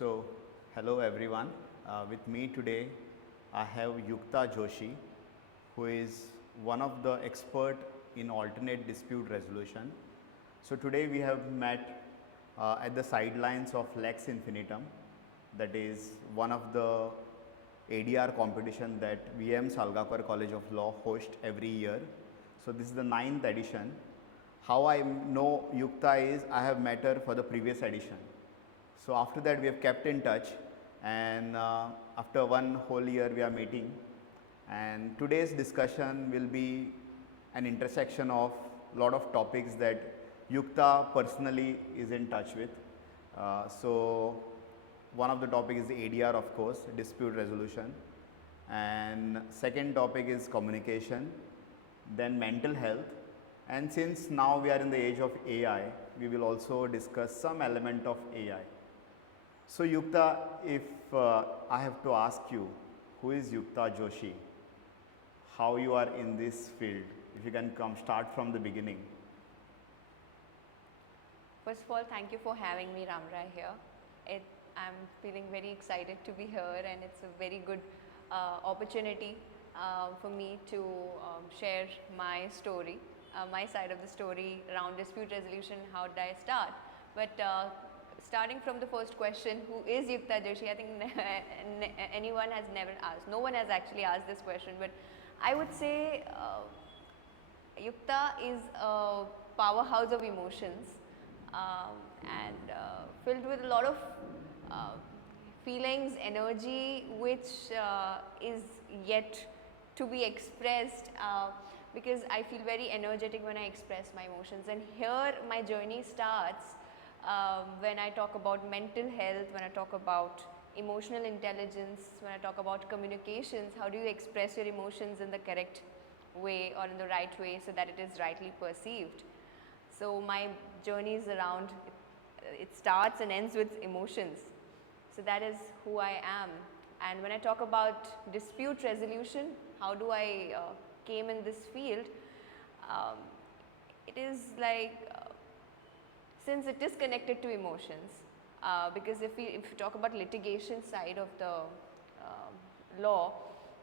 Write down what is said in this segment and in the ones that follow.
So, hello everyone. With me today, I have Yukta Joshi, who is one of the expert in alternate dispute resolution. So today we have met at the sidelines of Lex Infinitum, that is one of the ADR competition that VM Salgapur College of Law hosts every year. So this is the 9th edition. How I know Yukta is I have met her for the previous edition. So after that we have kept in touch, and after one whole year we are meeting, and today's discussion will be an intersection of lot of topics that Yukta personally is in touch with. So one of the topic is the ADR, of course, dispute resolution, and second topic is communication, then mental health, and since now we are in the age of AI, we will also discuss some element of AI. So Yukta, if I have to ask you, who is Yukta Joshi? How you are in this field? If you can start from the beginning. First of all, thank you for having me, Ramrai, here. I'm feeling very excited to be here, and it's a very good opportunity for me to share my story, my side of the story around dispute resolution. How did I start? But starting from the first question, who is Yukta Joshi? I think anyone has never asked. No one has actually asked this question, but I would say Yukta is a powerhouse of emotions and filled with a lot of feelings, energy, which is yet to be expressed because I feel very energetic when I express my emotions. And here my journey starts when I talk about mental health, when I talk about emotional intelligence, when I talk about communications. How do you express your emotions in the correct way or in the right way so that it is rightly perceived? So my journey is around, it starts and ends with emotions. So that is who I am. And when I talk about dispute resolution, how do I came in this field? It is like, since it is connected to emotions, because if you talk about litigation side of the law,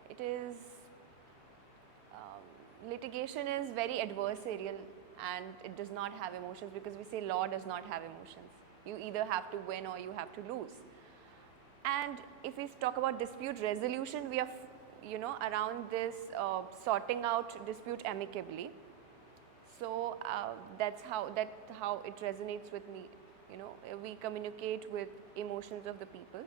it is, litigation is very adversarial and it does not have emotions, because we say law does not have emotions. You either have to win or you have to lose. And if we talk about dispute resolution, we are, around this sorting out dispute amicably. So that's how it resonates with me. We communicate with emotions of the people,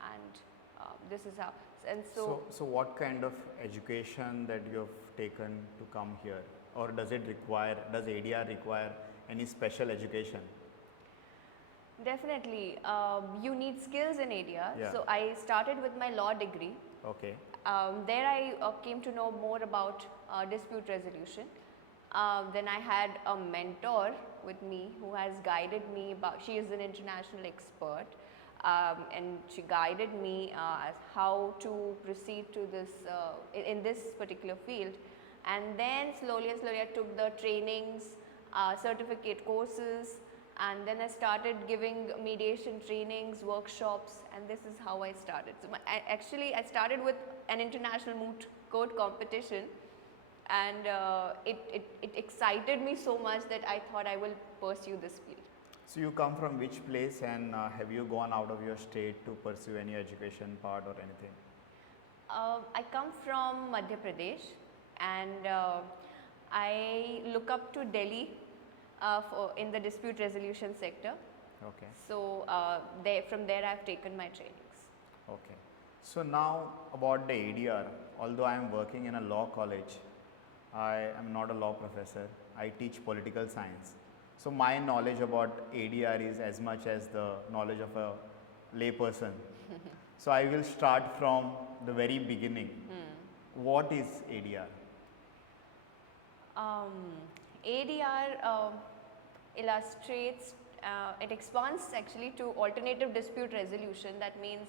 and this is how. And so what kind of education that you have taken to come here, or does ADR require any special education? Definitely, you need skills in ADR. Yeah. So I started with my law degree. Okay. There I came to know more about dispute resolution. Then I had a mentor with me who has guided me about, she is an international expert, and she guided me as how to proceed to this, in this particular field. And then slowly I took the trainings, certificate courses, and then I started giving mediation trainings, workshops, and this is how I started. So I started with an international moot court competition, and it excited me so much that I thought I will pursue this field. So you come from which place, and have you gone out of your state to pursue any education part or anything? I come from Madhya Pradesh, and I look up to Delhi in the dispute resolution sector. Okay. So from there I have taken my trainings. Okay. So now about the ADR, although I am working in a law college, I am not a law professor. I teach political science. So my knowledge about ADR is as much as the knowledge of a lay person. So I will start from the very beginning. What is ADR? ADR illustrates, it expands actually to alternative dispute resolution. That means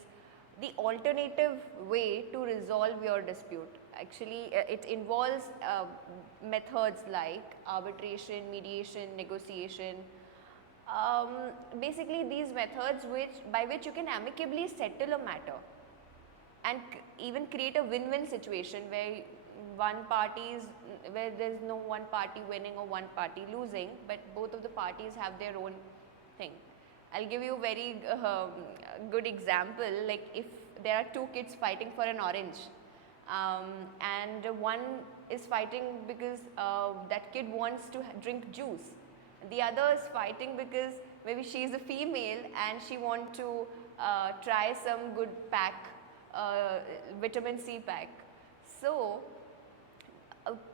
the alternative way to resolve your dispute. Actually, it involves methods like arbitration, mediation, negotiation, Basically these methods by which you can amicably settle a matter and even create a win-win situation where where there's no one party winning or one party losing, but both of the parties have their own thing. I'll give you a very good example. Like if there are two kids fighting for an orange, and one is fighting because that kid wants to drink juice, the other is fighting because maybe she is a female and she wants to try some good pack, vitamin C pack. So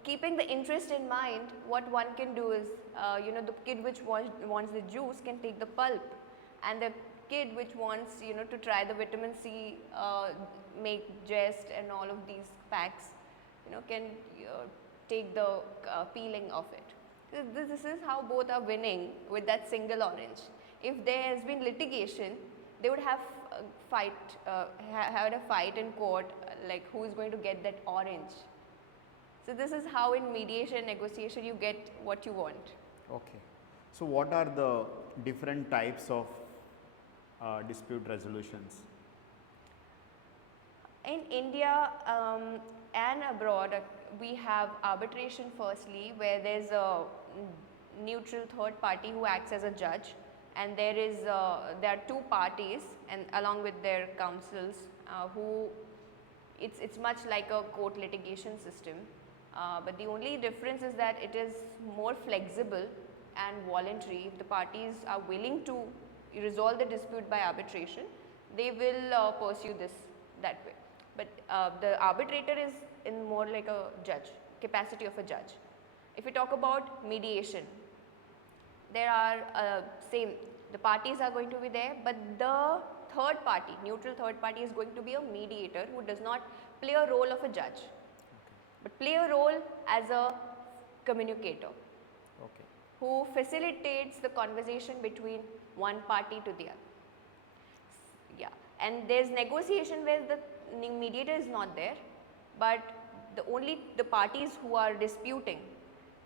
keeping the interest in mind, what one can do is, the kid which wants the juice can take the pulp, and the kid which wants, to try the vitamin C, make jest and all of these packs, can take the peeling of it. This is how both are winning with that single orange. If there has been litigation, they would have had a fight in court, like who is going to get that orange. So this is how in mediation negotiation you get what you want. Okay. So what are the different types of dispute resolutions? In India and abroad, we have arbitration firstly, where there's a neutral third party who acts as a judge, and there are two parties and along with their counsels who it's much like a court litigation system, but the only difference is that it is more flexible and voluntary. If the parties are willing to resolve the dispute by arbitration, they will pursue this that way. But the arbitrator is in more like a judge, capacity of a judge. If we talk about mediation, there are the parties are going to be there, but the third party, neutral third party, is going to be a mediator who does not play a role of a judge, but play a role as a communicator. Okay. Who facilitates the conversation between one party to the other. Yeah, and there's negotiation where the mediator is not there, but the parties who are disputing,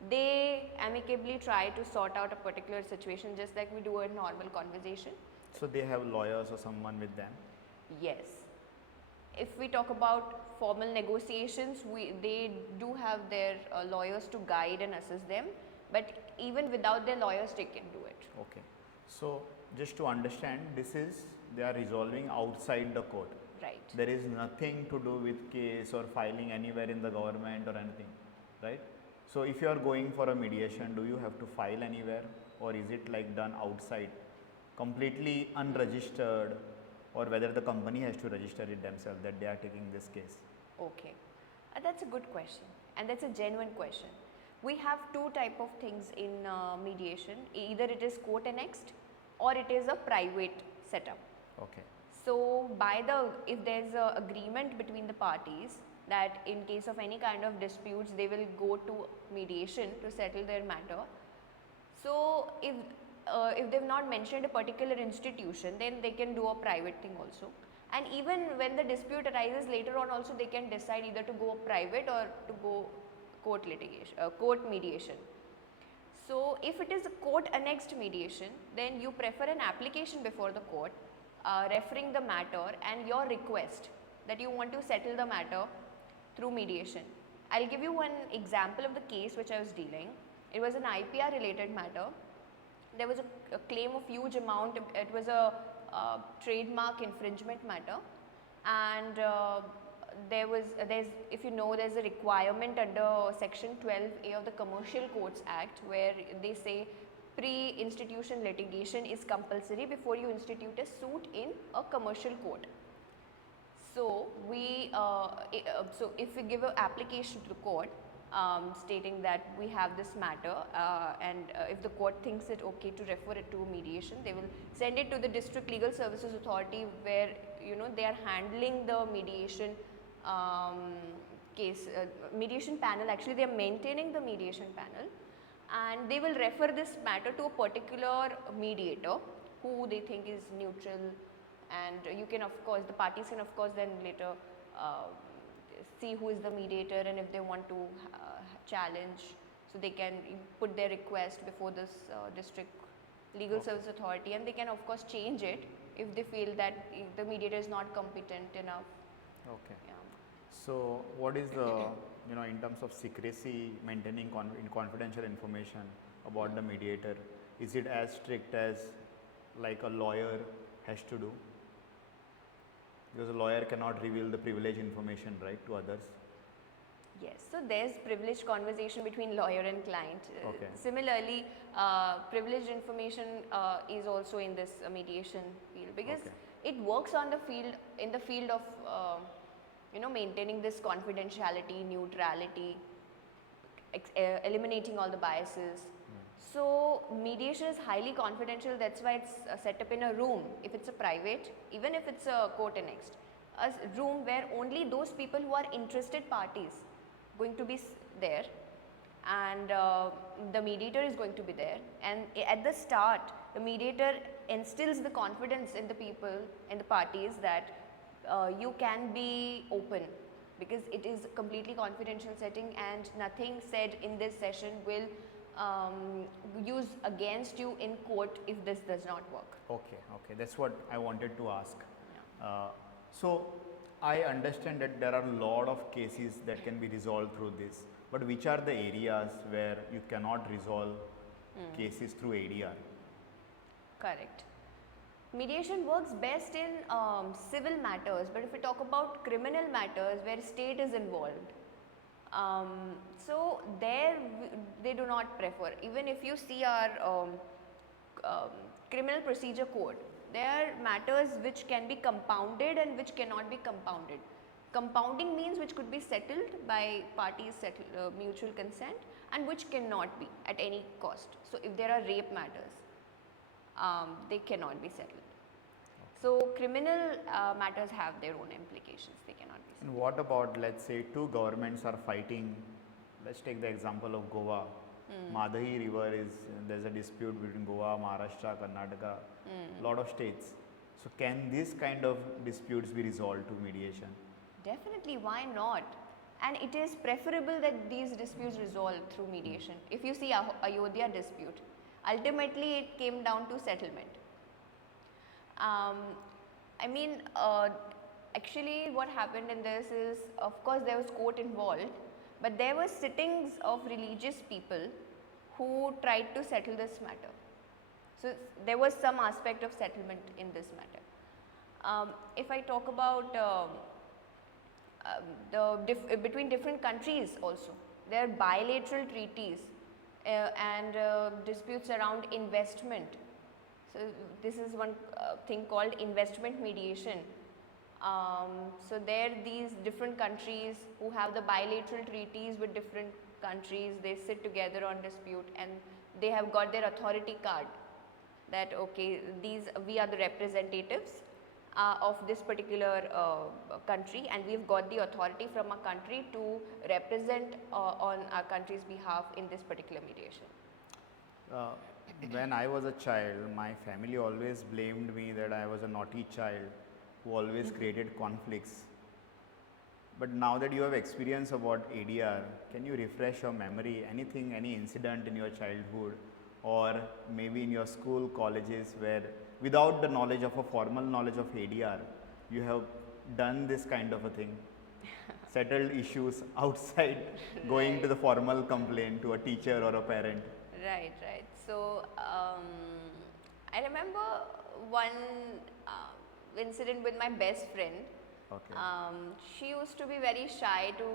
they amicably try to sort out a particular situation, just like we do a normal conversation. So they have lawyers or someone with them? Yes. If we talk about formal negotiations, they do have their lawyers to guide and assist them, but even without their lawyers, they can do it. Okay. So just to understand, they are resolving outside the court. Right. There is nothing to do with case or filing anywhere in the government or anything, right? So if you are going for a mediation, do you have to file anywhere, or is it like done outside, completely unregistered, or whether the company has to register it themselves that they are taking this case? Okay, that's a good question, and that's a genuine question. We have two type of things in mediation. Either it is court annexed or it is a private setup. Okay. So if there's a agreement between the parties that in case of any kind of disputes, they will go to mediation to settle their matter. So if they've not mentioned a particular institution, then they can do a private thing also. And even when the dispute arises later on also, they can decide either to go private or to go court mediation. So if it is a court annexed mediation, then you prefer an application before the court referring the matter and your request that you want to settle the matter through mediation. I'll give you one example of the case which I was dealing. It was an IPR related matter. There was a claim of huge amount. It was a trademark infringement matter, and if you know, there's a requirement under section 12A of the Commercial Courts Act, where they say pre-institution litigation is compulsory before you institute a suit in a commercial court. So if we give an application to the court stating that we have this matter, and if the court thinks it okay to refer it to mediation, they will send it to the District Legal Services Authority, where they are handling the mediation case, mediation panel. Actually, they are maintaining the mediation panel, and they will refer this matter to a particular mediator who they think is neutral, and you can, of course, the parties can, of course, then later see who is the mediator, and if they want to challenge, so they can put their request before this district legal service authority, and they can of course change it if they feel that the mediator is not competent enough. Okay. Yeah. So what is the, in terms of secrecy, maintaining confidential information about the mediator, is it as strict as like a lawyer has to do? Because a lawyer cannot reveal the privileged information, right, to others. Yes, so there's privileged conversation between lawyer and client. Okay. Similarly, privileged information is also in this mediation field, because Okay. it works on the field, in the field of maintaining this confidentiality, neutrality, eliminating all the biases. So mediation is highly confidential. That's why it's set up in a room. If it's a private, even if it's a court annexed, a room where only those people who are interested parties going to be there, and the mediator is going to be there. And at the start, the mediator instills the confidence in the people and the parties that you can be open, because it is a completely confidential setting, and nothing said in this session will use against you in court if this does not work. Okay, okay, that's what I wanted to ask. Yeah. So I understand that there are a lot of cases that can be resolved through this, but which are the areas where you cannot resolve cases through ADR? Correct. Mediation works best in civil matters, but if we talk about criminal matters where state is involved, so there they do not prefer. Even if you see our criminal procedure code, there are matters which can be compounded and which cannot be compounded. Compounding means which could be settled by parties mutual consent, and which cannot be at any cost. So if there are rape matters, they cannot be settled. So criminal matters have their own implications, they cannot be settled. And what about, let's say, two governments are fighting? Let's take the example of Goa. Madahi river there's a dispute between Goa, Maharashtra, Karnataka, lot of states. So can these kind of disputes be resolved to mediation? Definitely, why not? And it is preferable that these disputes resolve through mediation. If you see Ayodhya dispute, ultimately it came down to settlement. Actually what happened in this is, of course there was court involved, but there were sittings of religious people who tried to settle this matter. So there was some aspect of settlement in this matter. If I talk about between different countries also, there are bilateral treaties and disputes around investment. So this is one thing called investment mediation. So there these different countries who have the bilateral treaties with different countries, they sit together on dispute, and they have got their authority card that okay, we are the representatives of this particular country, and we've got the authority from our country to represent on our country's behalf in this particular mediation. When I was a child, my family always blamed me that I was a naughty child who always created conflicts. But now that you have experience about ADR, can you refresh your memory? Anything, any incident in your childhood or maybe in your school, colleges where without the knowledge of a formal knowledge of ADR, you have done this kind of a thing? Settled issues outside going to the formal complaint to a teacher or a parent? Right, right. So I remember one incident with my best friend. Okay. She used to be very shy to,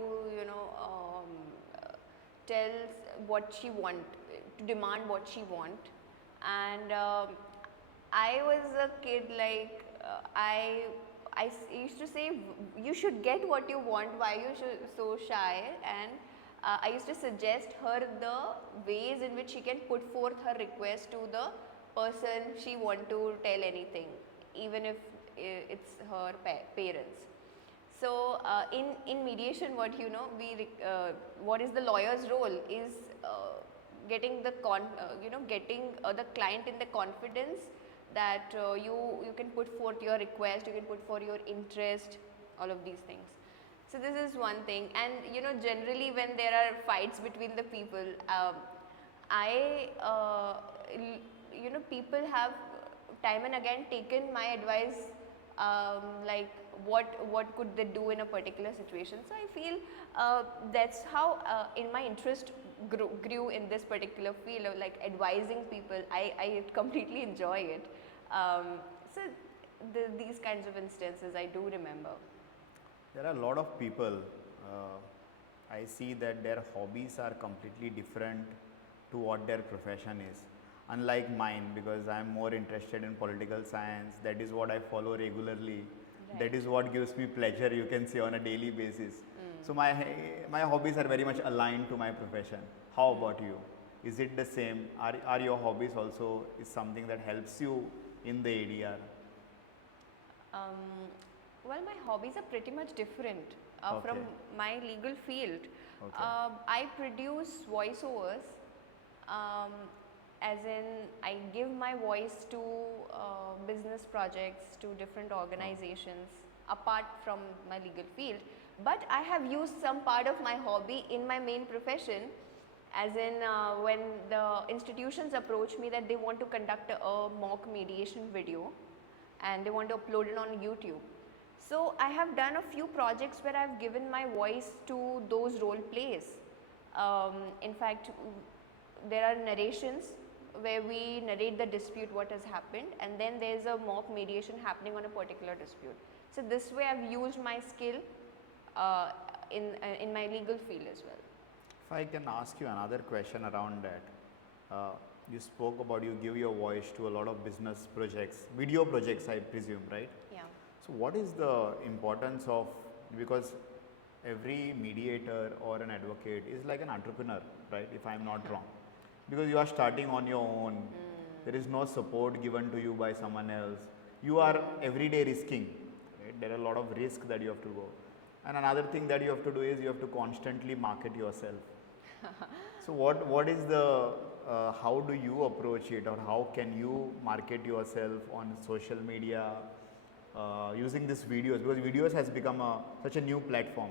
tell what she want, to demand what she want. And I was a kid, like I used to say, you should get what you want, why you so shy? And I used to suggest her the ways in which she can put forth her request to the person she want to tell anything, even if it's her parents. So in mediation, what what is the lawyer's role is getting the getting the client in the confidence that you can put forth your request, you can put forth your interest, all of these things. So this is one thing, and generally when there are fights between the people, I people have time and again taken my advice, like what could they do in a particular situation. So I feel that's how in my interest grew in this particular field of like advising people. I completely enjoy it. So these kinds of instances I do remember. There are a lot of people, I see that their hobbies are completely different to what their profession is. Unlike mine, because I am more interested in political science, that is what I follow regularly. That Right. is what gives me pleasure, you can say, on a daily basis. So my hobbies are very much aligned to my profession. How about you? Is it the same? Are your hobbies also is something that helps you in the ADR? Um, well, my hobbies are pretty much different from Okay. my legal field. Okay. I produce voiceovers, um, as in I give my voice to business projects, to different organizations apart from my legal field. But I have used some part of my hobby in my main profession, as in when the institutions approach me that they want to conduct a mock mediation video and they want to upload it on YouTube. So I have done a few projects where I have given my voice to those role plays. In fact, there are narrations where we narrate the dispute what has happened, and then there is a mock mediation happening on a particular dispute. So this way I have used my skill uh, in my legal field as well. If I can ask you another question around that, you spoke about you give your voice to a lot of business projects, video projects, I presume, right? Yeah. So, what is the importance of, because every mediator or an advocate is like an entrepreneur, right? If I am not wrong, because you are starting on your own, there is no support given to you by someone else. You are every day risking, right? There are a lot of risk that you have to go. And another thing that you have to do is you have to constantly market yourself. So what is the how do you approach it, or how can you market yourself on social media using these videos, because videos has become such a new platform.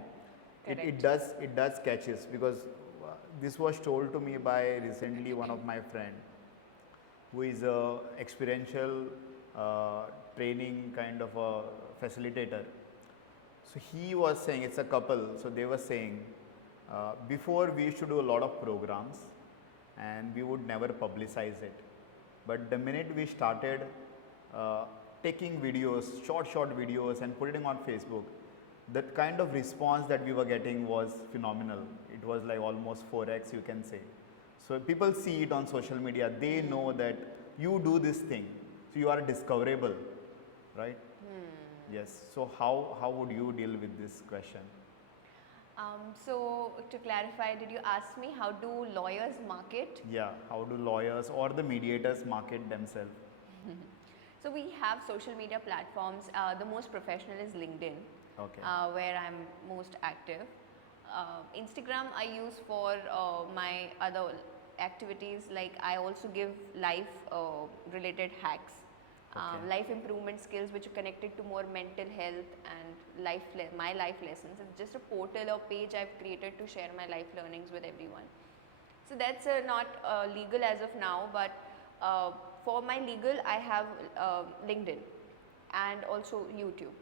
It Correct. does catches, because this was told to me by recently one of my friend who is a experiential training kind of a facilitator. So he was saying, it's a couple, so they were saying, before we used to do a lot of programs and we would never publicize it. But the minute we started uh, taking videos, short videos, and putting on Facebook, the kind of response that we were getting was phenomenal. It was like almost 4x, you can say. So people see it on social media, they know that you do this thing, so you are discoverable, right? Yes. So how would you deal with this question? So to clarify, did you ask me how do lawyers market? Yeah. How do lawyers or the mediators market themselves? So we have social media platforms. The most professional is LinkedIn, Okay. where I'm most active. Instagram I use for my other activities, like I also give life related hacks, Okay. life improvement skills which are connected to more mental health and my life lessons. It's just a portal or page I've created to share my life learnings with everyone. So that's not legal as of now, but for my legal, I have LinkedIn and also YouTube.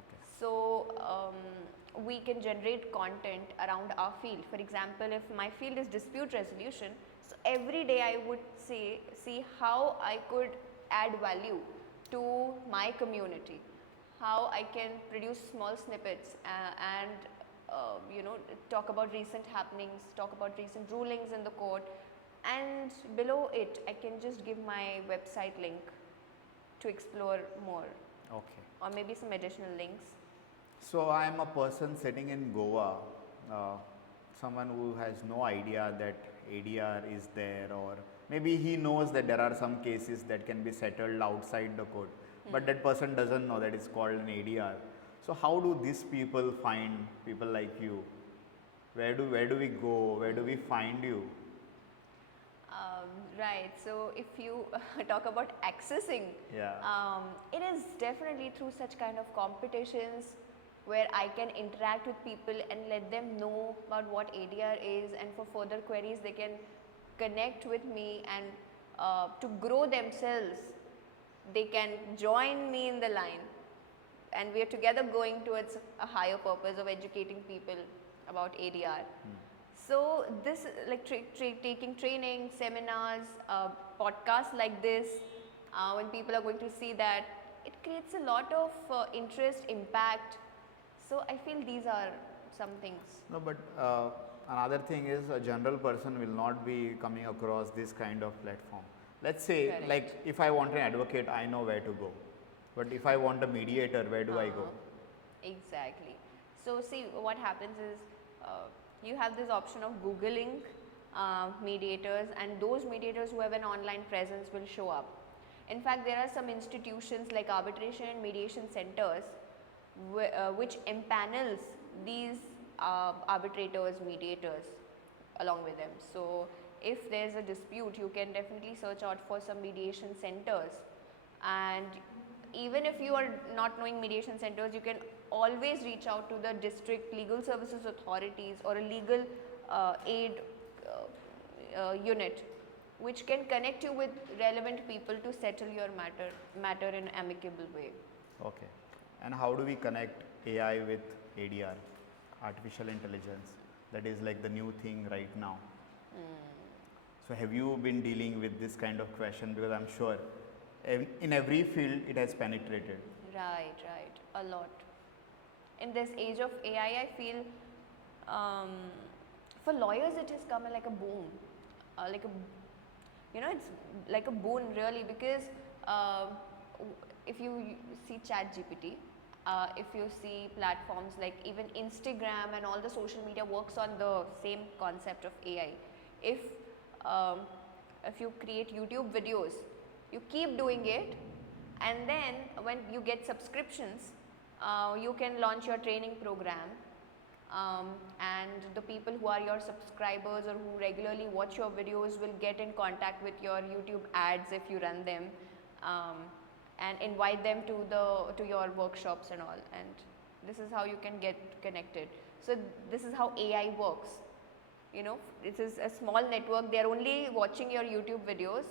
Okay. So we can generate content around our field. For example, if my field is dispute resolution, so every day I would see how I could add value to my community, how I can produce small snippets and talk about recent happenings, talk about recent rulings in the court, and below it I can just give my website link to explore more, Okay. or maybe some additional links. So I am a person sitting in Goa, uh, someone who has no idea that ADR is there, or maybe he knows that there are some cases that can be settled outside the court, but that person doesn't know that it's called an ADR. So how do these people find people like you? Where do we go? Where do we find you? Right, so if you talk about accessing, Yeah. it is definitely through such kind of competitions where I can interact with people and let them know about what ADR is, and for further queries they can connect with me and to grow themselves, they can join me in the line, and we are together going towards a higher purpose of educating people about ADR. So this, like taking training, seminars, podcasts like this, when people are going to see that, it creates a lot of interest, impact. So I feel these are some things. No, but another thing is a general person will not be coming across this kind of platform. Let's say, Correct. like, if I want an advocate, I know where to go. But if I want a mediator, where do I go? Exactly. So see, what happens is you have this option of Googling mediators, and those mediators who have an online presence will show up. In fact, there are some institutions like arbitration and mediation centers which empanels these arbitrators, mediators along with them. So if there's a dispute, you can definitely search out for some mediation centers, and even if you are not knowing mediation centers, you can always reach out to the district legal services authorities or a legal aid unit, which can connect you with relevant people to settle your matter in an amicable way. Okay. And how do we connect AI with ADR, artificial intelligence? That is like the new thing right now. So have you been dealing with this kind of question? Because I'm sure in every field it has penetrated. Right, a lot. In this age of AI, I feel for lawyers it has come like a boom, it's like a boon really, because if you see ChatGPT, if you see platforms like even Instagram and all the social media works on the same concept of AI. If you create YouTube videos, you keep doing it, and then when you get subscriptions, you can launch your training program, and the people who are your subscribers or who regularly watch your videos will get in contact with your YouTube ads if you run them, and invite them to your workshops and all, and this is how you can get connected. So this is how AI works. This is a small network. They are only watching your YouTube videos,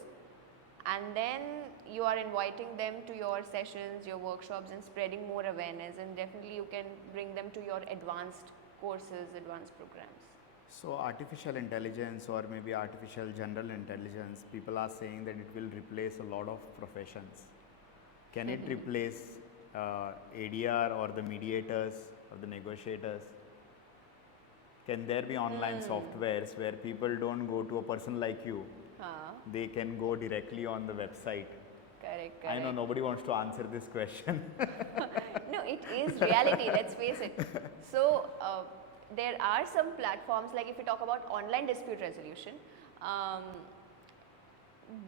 and then you are inviting them to your sessions, your workshops, and spreading more awareness, and definitely you can bring them to your advanced courses, advanced programs. So artificial intelligence, or maybe artificial general intelligence, people are saying that it will replace a lot of professions. Can it replace ADR or the mediators or the negotiators? Can there be online softwares where people don't go to a person like you? They can go directly on the website. Correct. I know nobody wants to answer this question. No, it is reality, let's face it. So there are some platforms, like if you talk about online dispute resolution,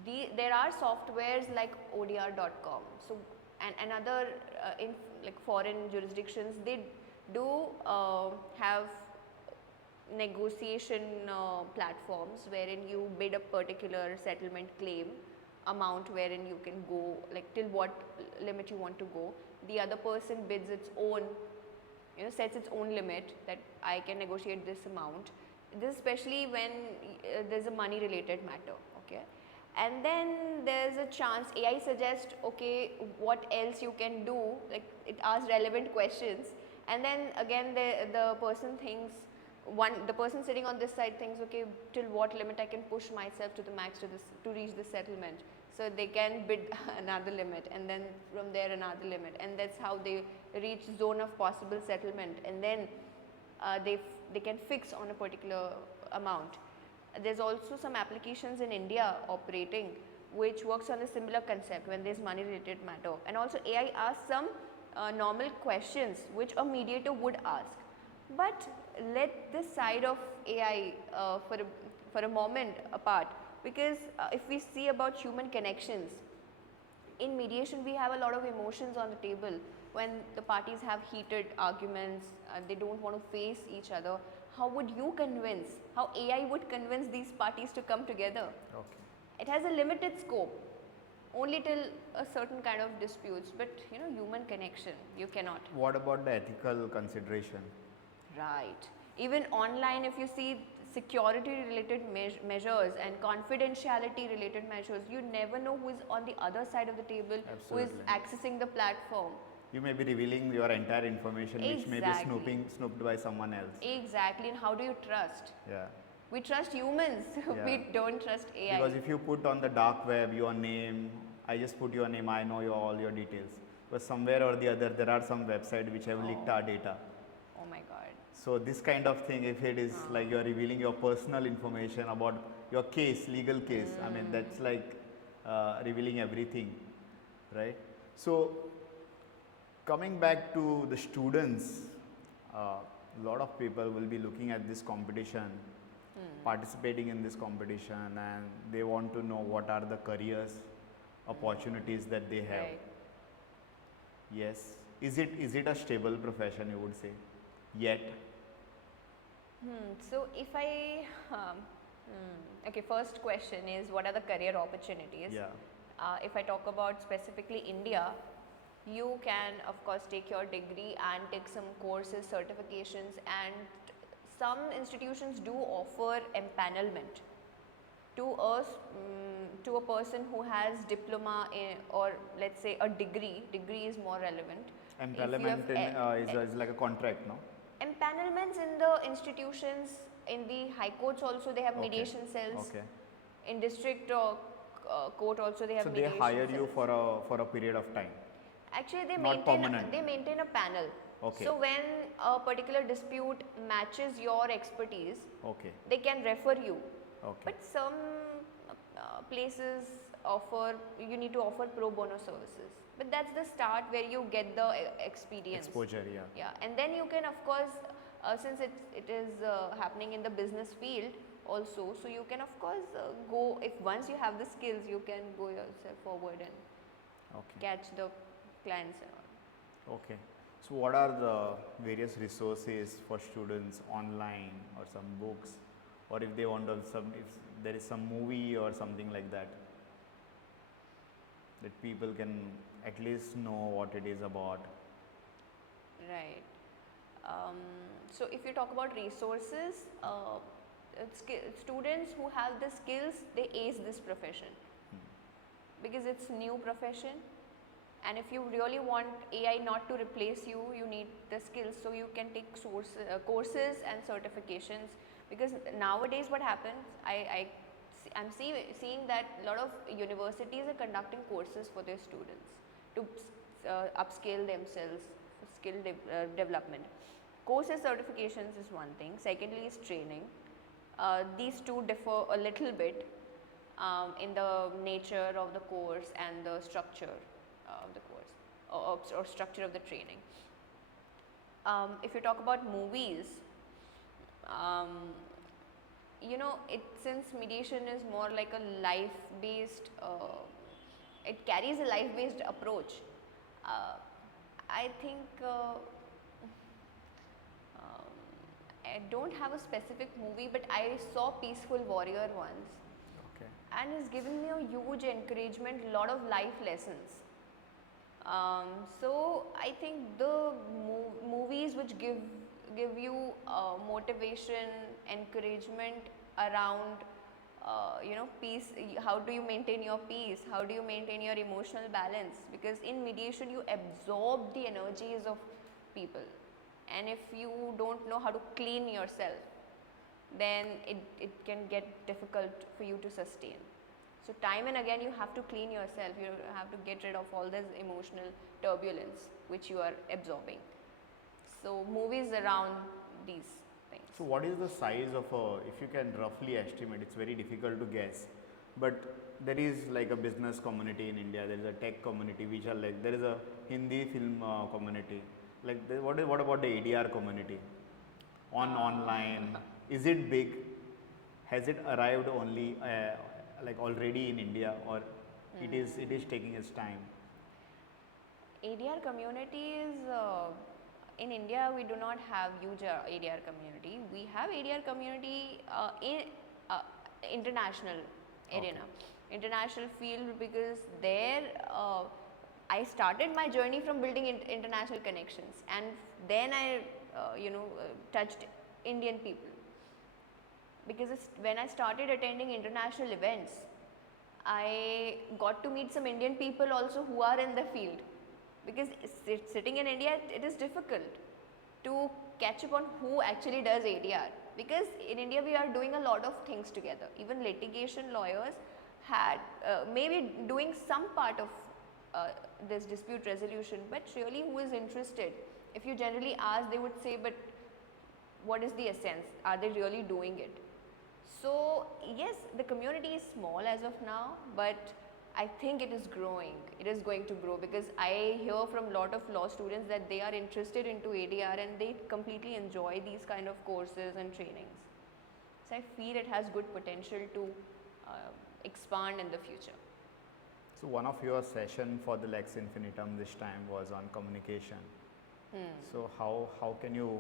there are softwares like ODR.com. So and other in like foreign jurisdictions, they do have negotiation platforms wherein you bid a particular settlement claim amount, wherein you can go like till what limit you want to go. The other person bids its own, sets its own limit, that I can negotiate this amount. This especially when there's a money related matter, okay. And then there's a chance AI suggests, okay, what else you can do, like it asks relevant questions, and then again the person thinks, the person sitting on this side thinks, okay, till what limit I can push myself to the max to reach the settlement. So they can bid another limit, and then from there another limit, and that's how they reach zone of possible settlement, and then they can fix on a particular amount. There's also some applications in India operating which works on a similar concept when there's money related matter, and also AI asks some normal questions which a mediator would ask. But let this side of AI for a moment apart, because if we see about human connections, in mediation we have a lot of emotions on the table. When the parties have heated arguments, they don't want to face each other, how would you convince, how AI would convince these parties to come together? Okay. It has a limited scope, only till a certain kind of disputes, but human connection, you cannot. What about the ethical consideration? Right. Even online, if you see security related measures and confidentiality related measures. You never know who is on the other side of the table, who is Absolutely. accessing the platform. You may be revealing your entire information, which may be Exactly. snooped by someone else. Exactly. And how do you trust? Yeah. We trust humans. We Yeah. don't trust AI. Because if you put on the dark web your name, I just put your name, I know all your details. But somewhere or the other, there are some websites which have leaked our data. Oh my God. So this kind of thing, if it is like you are revealing your personal information about your case, legal case, I mean that's like revealing everything, right? So coming back to the students, a lot of people will be looking at this competition, participating in this competition, and they want to know what are the careers, opportunities that they have. Right. Yes. Is it a stable profession, you would say? Yet? So if I, okay, first question is what are the career opportunities? Yeah. If I talk about specifically India, you can of course take your degree and take some courses, certifications, and some institutions do offer empanelment to us, to a person who has diploma or let's say a degree. Degree is more relevant. If you Empanelment have is like a contract, no? empanelments in the institutions, in the high courts also they have Okay. mediation cells. Okay. In district or court also they have So they mediation hire you cells. for a period of time. Actually Not permanent. they maintain a panel. Okay. So when a particular dispute matches your expertise, Okay. they can refer you. Okay. But some places offer, you need to offer pro bono services. But that's the start where you get the experience. Exposure, yeah. Yeah, and then you can of course, since it is happening in the business field also, so you can of course go, if once you have the skills, you can go yourself forward and Okay. catch the clients and all. Okay. So what are the various resources for students online, or some books, or if they want to if there is some movie or something like that people can at least know what it is about? Right. So if you talk about resources, students who have the skills, they ace this profession because it's new profession. And if you really want AI not to replace you, you need the skills. So you can take courses and certifications, because nowadays what happens, I'm seeing that a lot of universities are conducting courses for their students to upscale themselves, skill development. Courses, certifications is one thing. Secondly is training. These two differ a little bit in the nature of the course and the structure of the course, or structure of the training. If you talk about movies, you know, since mediation is more like a life-based, it carries a life-based approach. I think I don't have a specific movie, but I saw Peaceful Warrior once, Okay. and it's given me a huge encouragement, a lot of life lessons. So I think the movies which give you motivation, encouragement around you know, peace. How do you maintain your peace? How do you maintain your emotional balance? Because in mediation you absorb the energies of people, and if you don't know how to clean yourself, then it can get difficult for you to sustain. So time and again you have to clean yourself, you have to get rid of all this emotional turbulence which you are absorbing. So movies around these things. So what is the size of a, if you can roughly estimate, it's very difficult to guess, but there is like a business community in India, there is a tech community which are like, there is a Hindi film community, like what about the ADR community online? Is it big? Has it arrived only like already in India, or it is taking its time? ADR community is in India we do not have huge ADR community. We have ADR community in international arena, international field, because there I started my journey from building international connections, and then I touched Indian people. because when I started attending international events, I got to meet some Indian people also who are in the field, because sitting in India, it is difficult to catch up on who actually does ADR, because in India we are doing a lot of things together. Even litigation lawyers had maybe doing some part of this dispute resolution, but really who is interested? If you generally ask, they would say, but what is the essence? Are they really doing it? So yes, the community is small as of now, but I think it is growing. It is going to grow, because I hear from a lot of law students that they are interested into ADR and they completely enjoy these kind of courses and trainings. So I feel it has good potential to expand in the future. So one of your session for the Lex Infinitum this time was on communication. So how can you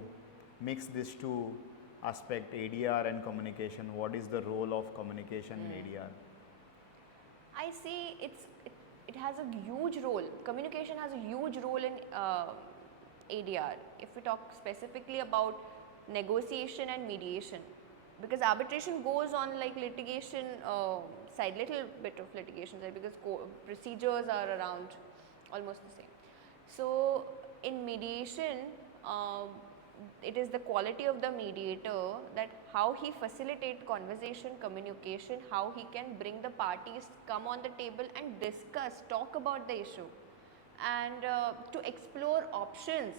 mix these two aspect, ADR and communication? What is the role of communication in ADR? I see it has a huge role. Communication has a huge role in ADR. If we talk specifically about negotiation and mediation, because arbitration goes on like litigation side, little bit of litigation side, because procedures are around almost the same. So in mediation, it is the quality of the mediator, that how he facilitate conversation, communication, how he can bring the parties come on the table and discuss, talk about the issue, and to explore options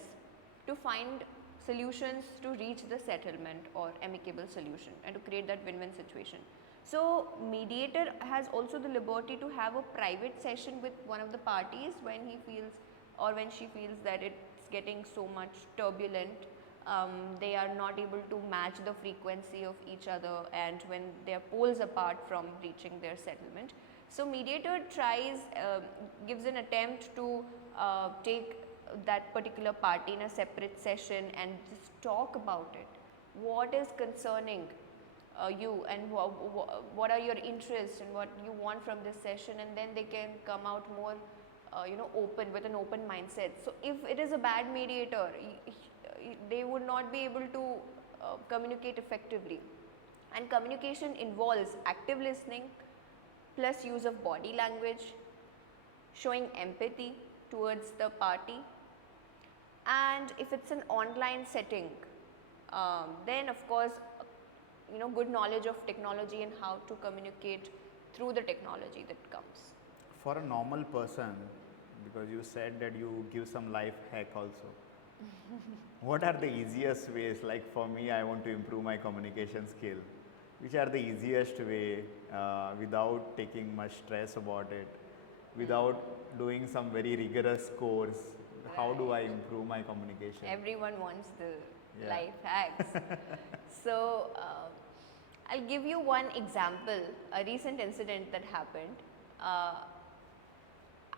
to find solutions to reach the settlement or amicable solution, and to create that win-win situation. So mediator has also the liberty to have a private session with one of the parties when he feels or when she feels that it's getting so much turbulent, they are not able to match the frequency of each other, and when they are poles apart from reaching their settlement. So mediator tries, gives an attempt to take that particular party in a separate session and just talk about it. What is concerning you, and what are your interests, and what you want from this session, and then they can come out more open, with an open mindset. So if it is a bad mediator, they would not be able to communicate effectively. And communication involves active listening plus use of body language, showing empathy towards the party. And if it's an online setting, then of course good knowledge of technology and how to communicate through the technology that comes. For a normal person, because you said that you give some life hack also, what are the easiest ways? Like for me, I want to improve my communication skill. Which are the easiest way without taking much stress about it, without doing some very rigorous course? How do I improve my communication? Everyone wants the life hacks. So I'll give you one example, a recent incident that happened.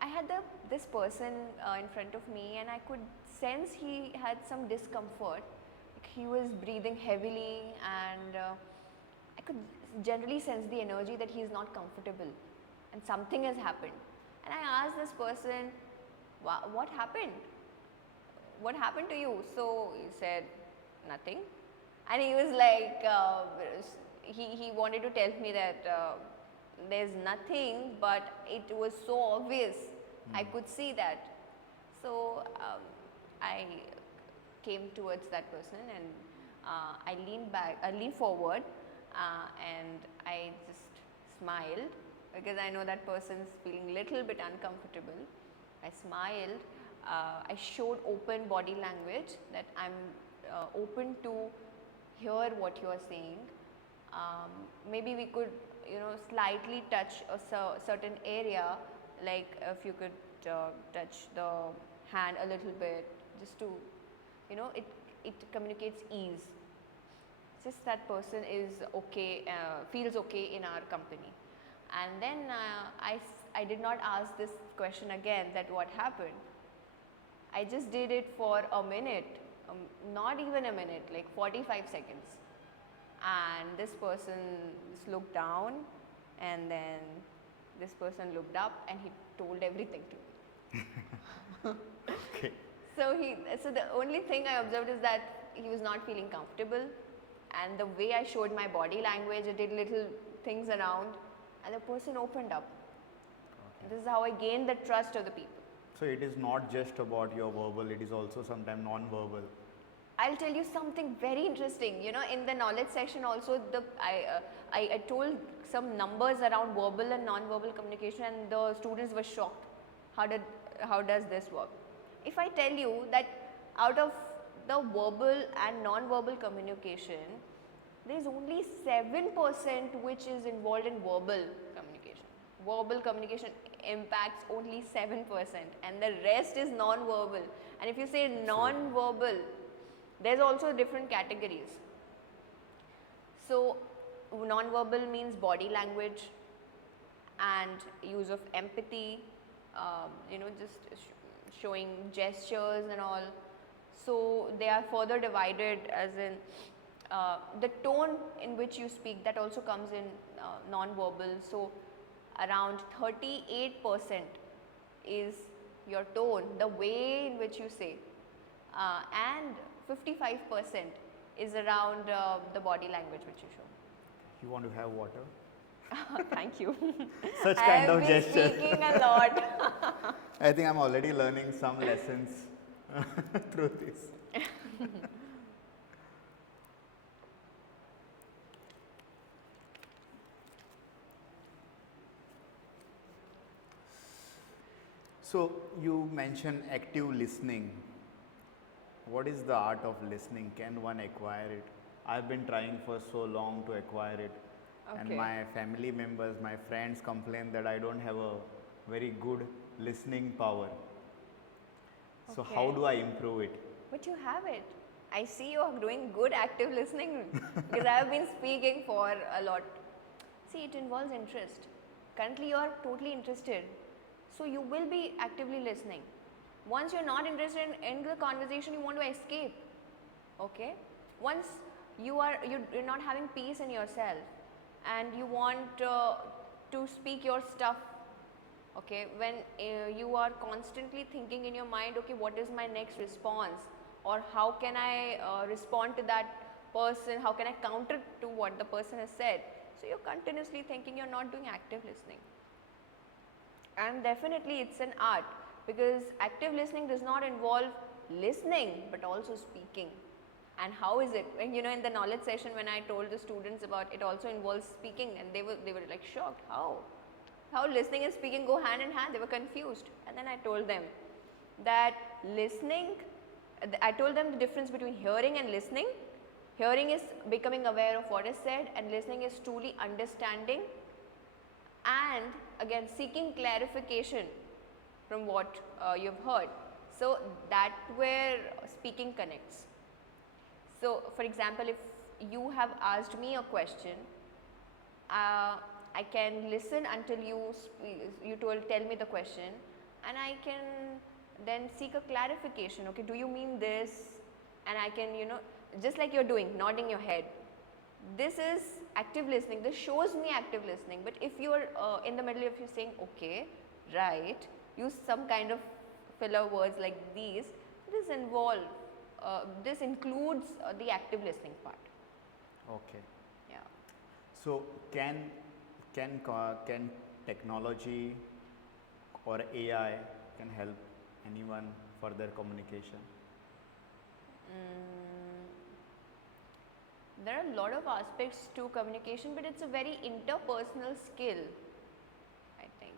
I had this person in front of me, and I could sense he had some discomfort. Like he was breathing heavily, and I could generally sense the energy that he is not comfortable, and something has happened. And I asked this person, what happened? What happened to you? So he said, nothing. And he was like, he wanted to tell me that there's nothing, but it was so obvious. I could see that. So I came towards that person, and I leaned forward, and I just smiled, because I know that person's feeling little bit uncomfortable. I smiled. I showed open body language, that I'm open to hear what you are saying. Maybe we could slightly touch a certain area, like if you could touch the hand a little bit, just to it communicates ease. Just that person is okay, feels okay in our company. And then I did not ask this question again, that what happened. I just did it for a minute, not even a minute, like 45 seconds. And this person just looked down, and then this person looked up, and he told everything to me. Okay. So the only thing I observed is that he was not feeling comfortable. and the way I showed my body language, I did little things around, and the person opened up. This is how I gained the trust of the people. So it is not just about your verbal, it is also sometimes non-verbal. I'll tell you something very interesting. You know, in the knowledge section also, I told some numbers around verbal and non-verbal communication, and the students were shocked. How does this work? If I tell you that out of the verbal and non-verbal communication, there is only 7% which is involved in verbal communication. Verbal communication impacts only 7%, and the rest is non-verbal. And if you say non-verbal, there's also different categories. So non-verbal means body language and use of empathy, you know, just showing gestures and all. So they are further divided as in the tone in which you speak, that also comes in non-verbal. So around 38% is your tone, the way in which you say, and 55% is around the body language which you show. You want to have water? Thank you. Such kind of I have gesture. been speaking a lot. I think I'm already learning some lessons through this. So you mentioned active listening. What is the art of listening? Can one acquire it? I've been trying for so long to acquire it, and Okay. my family members, my friends complain that I don't have a very good listening power. So how Okay. do I improve it? But you have it. I see you are doing good active listening because I have been speaking for a lot. See, it involves interest. Currently, you are totally interested, so you will be actively listening. Once you're not interested in the conversation, you want to escape. Okay. Once you're not having peace in yourself, and you want to speak your stuff. Okay, when you are constantly thinking in your mind, okay, what is my next response, or how can I respond to that person, how can I counter to what the person has said. So you're continuously thinking, you're not doing active listening. And definitely it's an art, because active listening does not involve listening but also speaking. And how is it? And you know, in the knowledge session, when I told the students about it also involves speaking, and they were like shocked. How listening and speaking go hand in hand? They were confused. And then I told them that listening, I told them the difference between hearing and listening. Hearing is becoming aware of what is said, and listening is truly understanding and again seeking clarification from what you've heard. So that where speaking connects. So for example, if you have asked me a question, I can listen until you tell me the question, and I can then seek a clarification. Okay, do you mean this? And I can, you know, just like you're doing, nodding your head. This is active listening. This shows me active listening. But if you're in the middle of you saying, okay, right, use some kind of filler words like these, this includes the active listening part. Okay. Yeah. So can technology or AI can help anyone for their communication? There are a lot of aspects to communication, but it's a very interpersonal skill, I think.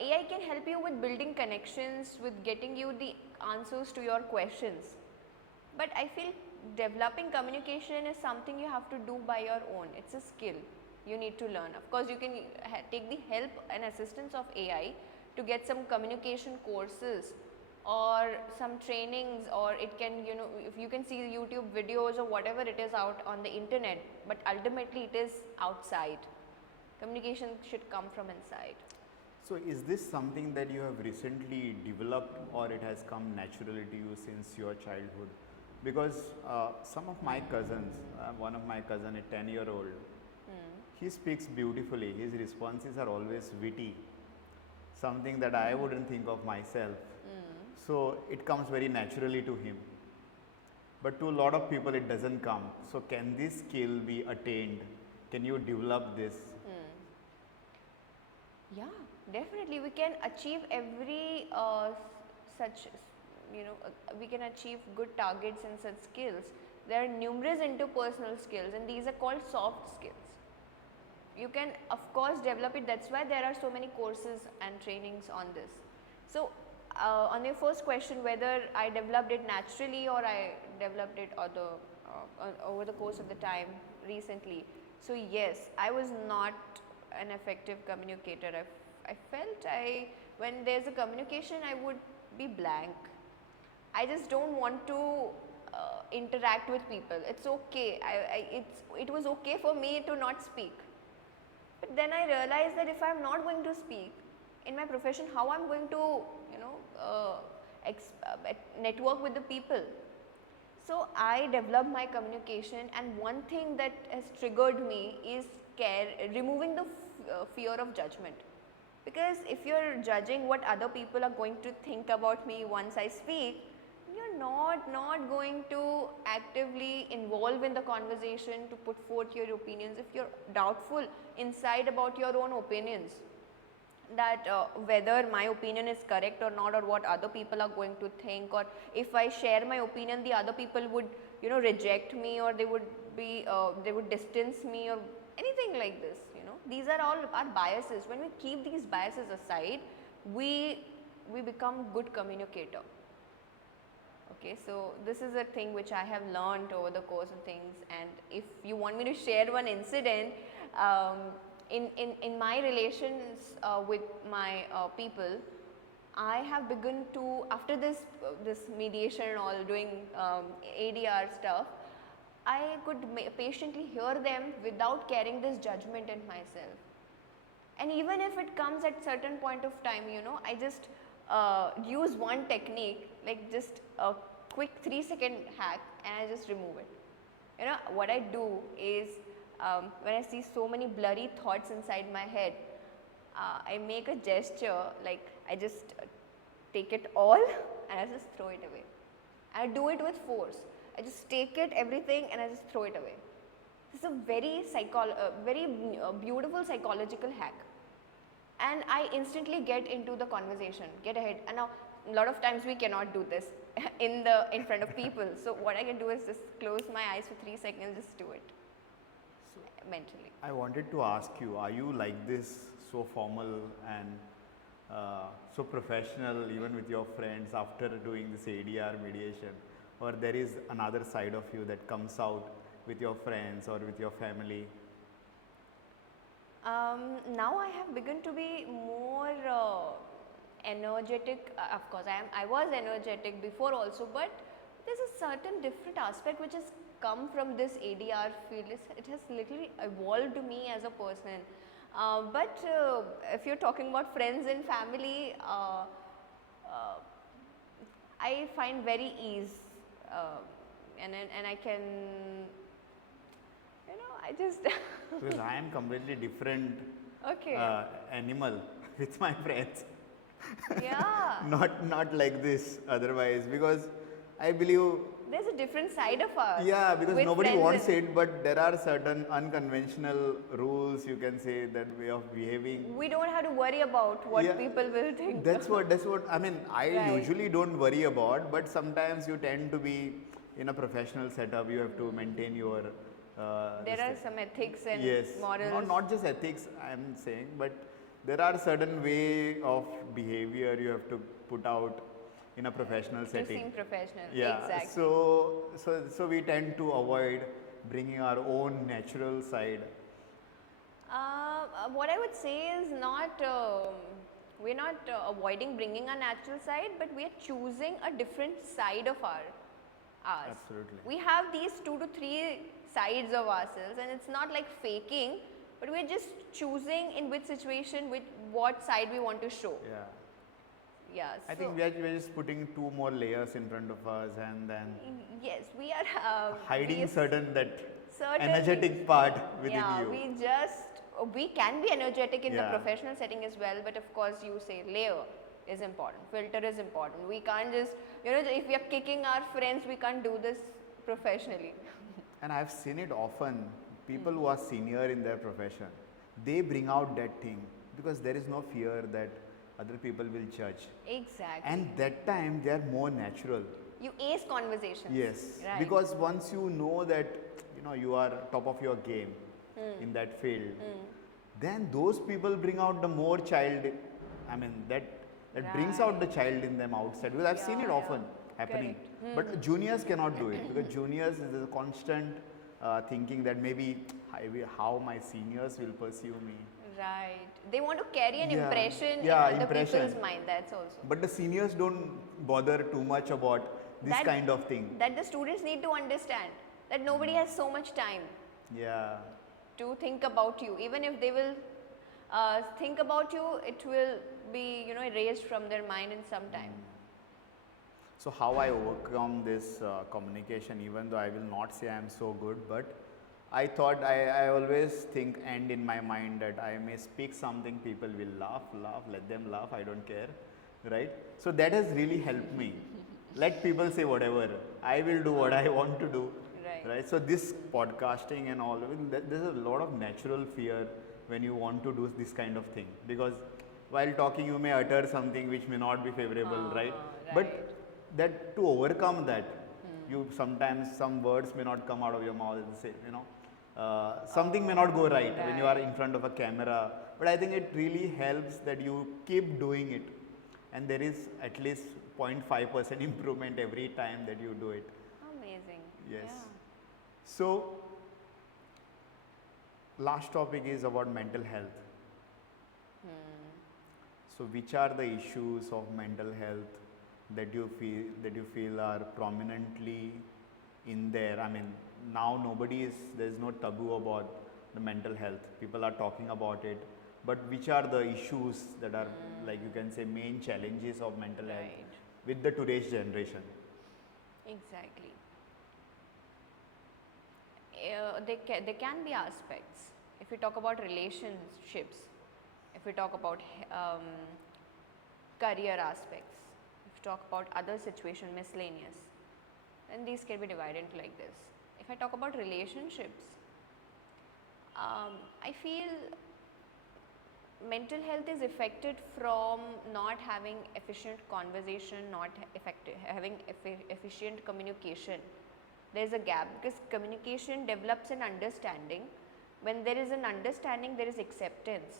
AI can help you with building connections, with getting you the answers to your questions. But I feel developing communication is something you have to do by your own. It's a skill you need to learn. Of course, you can take the help and assistance of AI to get some communication courses or some trainings, or it can, you know, if you can see YouTube videos or whatever it is out on the internet, but ultimately it is outside. Communication should come from inside. So is this something that you have recently developed, or it has come naturally to you since your childhood? Because some of my cousins, one of my cousin, a 10-year-old, he speaks beautifully. His responses are always witty, something that I wouldn't think of myself. So it comes very naturally to him. but to a lot of people it doesn't come. So can this skill be attained? Can you develop this? Yeah, definitely. We can achieve every such, we can achieve good targets in such skills. There are numerous interpersonal skills, and these are called soft skills. You can, of course, develop it. That's why there are so many courses and trainings on this. So, on your first question, whether I developed it naturally or I developed it over the course of the time recently. So, yes, I was not an effective communicator. I felt when there's a communication, I would be blank. I just don't want to interact with people. It's okay. It was okay for me to not speak. But then I realized that if I'm not going to speak in my profession, how I'm going to, network with the people. So I developed my communication, and one thing that has triggered me is removing the fear of judgment. Because if you're judging what other people are going to think about me once I speak, you're not going to actively involve in the conversation to put forth your opinions. If you're doubtful inside about your own opinions, that whether my opinion is correct or not, or what other people are going to think, or if I share my opinion, the other people would reject me, or they would distance me, or anything like this. These are all our biases. When we keep these biases aside, we become good communicator. Okay, so this is a thing which I have learned over the course of things, and if you want me to share one incident, in my relations with my people, I have begun to, after this mediation and all, doing ADR stuff, I could patiently hear them without carrying this judgment in myself. And even if it comes at certain point of time, I just use one technique, like just a quick 3-second hack, and I just remove it. What I do is, when I see so many blurry thoughts inside my head, I make a gesture, like I just take it all and I just throw it away. I do it with force. I just take it, everything, and I just throw it away. This is a very beautiful psychological hack. And I instantly get into the conversation, get ahead. And now, a lot of times we cannot do this in front of people. So what I can do is just close my eyes for 3 seconds, just do it mentally. I wanted to ask you, are you like this, so formal and so professional even with your friends after doing this ADR mediation, or there is another side of you that comes out with your friends or with your family? Now I have begun to be more energetic. Of course, I was energetic before also, but there's a certain different aspect which has come from this ADR field. It has literally evolved me as a person. But if you're talking about friends and family, I find very ease, and I can, I just Because I am completely different okay. Animal with my friends. Yeah. Not like this otherwise, because I believe, There's a different side of us. yeah, because with nobody friends wants and- it, but there are certain unconventional rules, you can say, that way of behaving. We don't have to worry about what Yeah, people will think. That's what I mean. I Right. usually don't worry about, but sometimes you tend to be in a professional setup. You have to maintain your. There are some ethics and yes, morals. not just ethics. I'm saying, but there are certain way of behavior you have to put out in a professional to setting. seem professional. Yeah. Exactly. So we tend to avoid bringing our own natural side. What I would say is we're not avoiding bringing our natural side, but we are choosing a different side of ours. Absolutely. We have these 2 to 3 sides of ourselves, and it's not like faking, but we're just choosing in which situation, with what side we want to show. Yeah. Yeah. I think we're just putting 2 more layers in front of us, and then yes, we are hiding certain energetic part within yeah, you. we can be energetic in Yeah. the professional setting as well, but of course you say layer is important, filter is important. We can't just, if we are kicking our friends, we can't do this professionally. And I've seen it often. People who are senior in their profession, they bring out that thing because there is no fear that other people will judge. Exactly. And that time they are more natural. You ace conversations. Yes, Right. because once you know that you are top of your game in that field, then those people bring out the more child. I mean that brings out the child in them outside. Because I've seen it Yeah, often yeah. happening. Correct. But juniors cannot do it because juniors is a constant thinking that maybe how my seniors will pursue me. Right. They want to carry an Yeah. impression Yeah, in other impression. people's mind. That's also. But the seniors don't bother too much about this That- kind of thing. That the students need to understand that nobody has so much time Yeah. to think about you. Even if they will think about you, it will be erased from their mind in some time. So how I overcome this communication, even though I will not say I am so good, but I thought I always think and in my mind that I may speak something, people will laugh, let them laugh, I don't care, right? So that has really helped me. Let people say whatever, I will do what I want to do, Right. So this podcasting and all, there's a lot of natural fear when you want to do this kind of thing, because while talking you may utter something which may not be favorable, right? But that to overcome that, you sometimes some words may not come out of your mouth and say, something may not go right when you are in front of a camera. But I think it really helps that you keep doing it, and there is at least 0.5% improvement every time that you do it. Amazing. Yes. Yeah. So, last topic is about mental health. So, which are the issues of mental health that you feel are prominently in there? I mean, now there's no taboo about the mental health. People are talking about it, but which are the issues that are like you can say main challenges of mental health with the today's generation? Exactly. There can be aspects. If we talk about relationships, if we talk about career aspects, if we talk about other situation miscellaneous, then these can be divided into like this. If I talk about relationships, I feel mental health is affected from not having efficient conversation, not having efficient communication. There is a gap because communication develops an understanding. When there is an understanding, there is acceptance,